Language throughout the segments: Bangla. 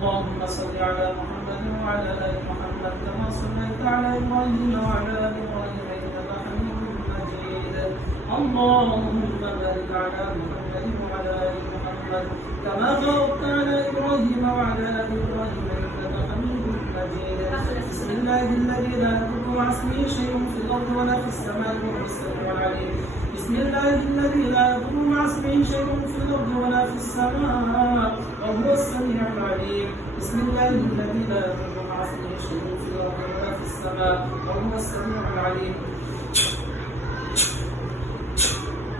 اللهم صل على محمد وعلى ال محمد كما صليت على ابراهيم وعلى ال ابراهيم انك حميد مجيد. اللهم بارك على محمد وعلى ال محمد كما باركت على ابراهيم وعلى ال ابراهيم انك حميد مجيد. بسم الله الذي لا يضر مع اسمه شيء في الارض ولا في السماء وهو السميع العليم. بسم الله الذي لا يضر مع اسمه شيء في الارض ولا في السماء وهو السميع العليم. بسم الله الذي لا يضر مع اسمه شيء في الارض ولا في السماء وهو السميع العليم.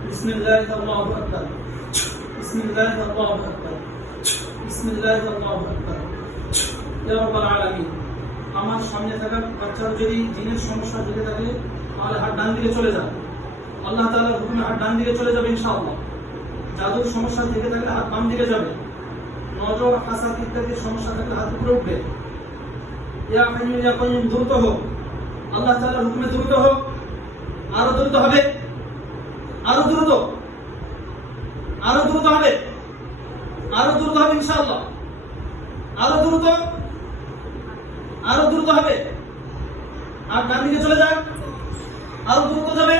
بسم الله الله اكبر. بسم الله الله اكبر. بسم الله الله اكبر. يا رب العالمين আমার সামনে থাকা বাচ্চার যদি জিনের সমস্যা থেকে থাকে তাহলে হাত ডান দিকে চলে যাবে। আল্লাহ তাআলার হুকুমে হাত ডান দিকে চলে যাবে ইনশাআল্লাহ। জাদুর সমস্যা থেকে থাকলে হাত বাম দিকে যাবে। নজর হাসাদ ইত্যাদি সমস্যা থাকলে হাত উপরে উঠবে। ইয়া হাইয়্যু ইয়া কাইয়্যুম দ্রুত হোক, আল্লাহ তাআলার হুকুমে দ্রুত হোক। আরো দ্রুত হবে, আরো দ্রুত, আরো দ্রুত হবে, আরো দ্রুত হবে ইনশাআল্লাহ। আরো দ্রুত, আরো দ্রুত হবে। আর ডান দিকে চলে যান, আরো দ্রুত যাবে,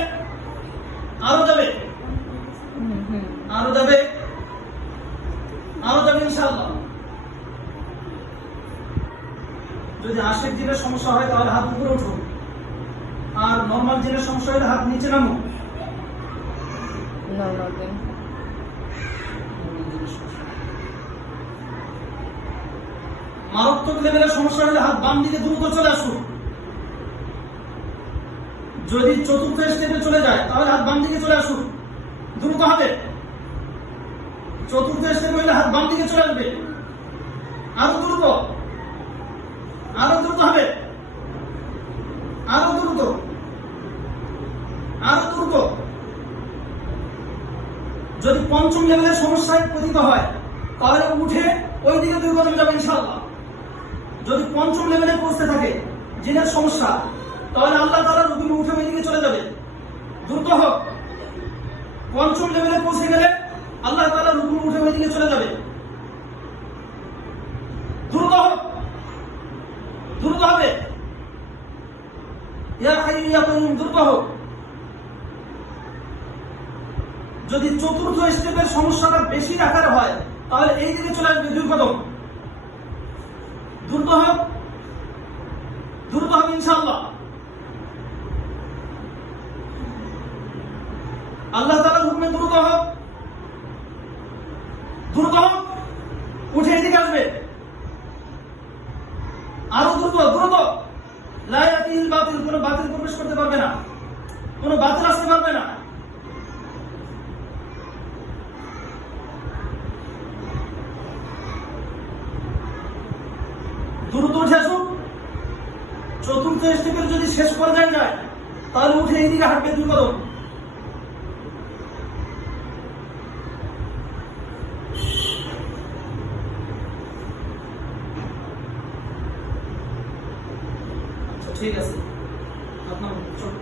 আরো যাবে, আরো যাবে, আরো যাবে ইনশাআল্লাহ। যদি আশিক জিনের সমস্যা হয় তাহলে হাত উপরে উঠুন, আর নরমাল জিনের সমস্যা হলে হাত নিচে নামো। মারাত্মক লেভেলের সমস্যা হলে হাত বাম দিকে দ্রুত চলে আসুন। যদি চতুর্থ স্টেপে চলে যায় তাহলে হাত বাম দিকে চলে আসুন, দ্রুত হবে। চতুর্থ স্টেপে হলে হাত বাম দিকে চলে আসবে, আরো দ্রুত, আরো দ্রুত হবে, আরো দ্রুত, আরো দ্রুত। যদি পঞ্চম লেভেলের সমস্যায় পতিত হয় তাহলে উঠে ওই দিকে 2 কদম যাবে ইনশাআল্লাহ। যদি পঞ্চম লেভেলে পৌঁছতে থাকে জিনের সমস্যা তাহলে আল্লাহ তাআলার হুকুমে উঠে ওই দিকে চলে যাবে, দ্রুত হোক। পঞ্চম লেভেলে পৌঁছে গেলে আল্লাহ তাআলার হুকুমে উঠে ওই দিকে চলে যাবে, দ্রুত হোক, দ্রুত হবে। ইয়া হাইয়্যু ইয়া কাইয়্যুম দ্রুত হোক। যদি চতুর্থ স্টেপের সমস্যাটা বেশি আকারে হয় তাহলে এই দিকে চলে আসবে 2 কদম, দ্রুত হোক, দ্রুত হবে ইনশাআল্লাহ। আল্লাহ তাআলার হুকুমে দ্রুত হোক, দ্রুত হোক, উঠে এদিকে আসবে, আরো দ্রুত, দ্রুত। লা ইয়াতিল বাতিল, কোনো বাতিল প্রবেশ করতে পারবে না, কোনো বাতিল আসতে পারবে না। দ্রুত উঠে আসুন। চতুর্থ স্টেপের যদি শেষ পর্যায়ে যায় তাহলে উঠে এইদিকে হাঁটবে 2 কদম। আচ্ছা ঠিক আছে, আপনার চোখ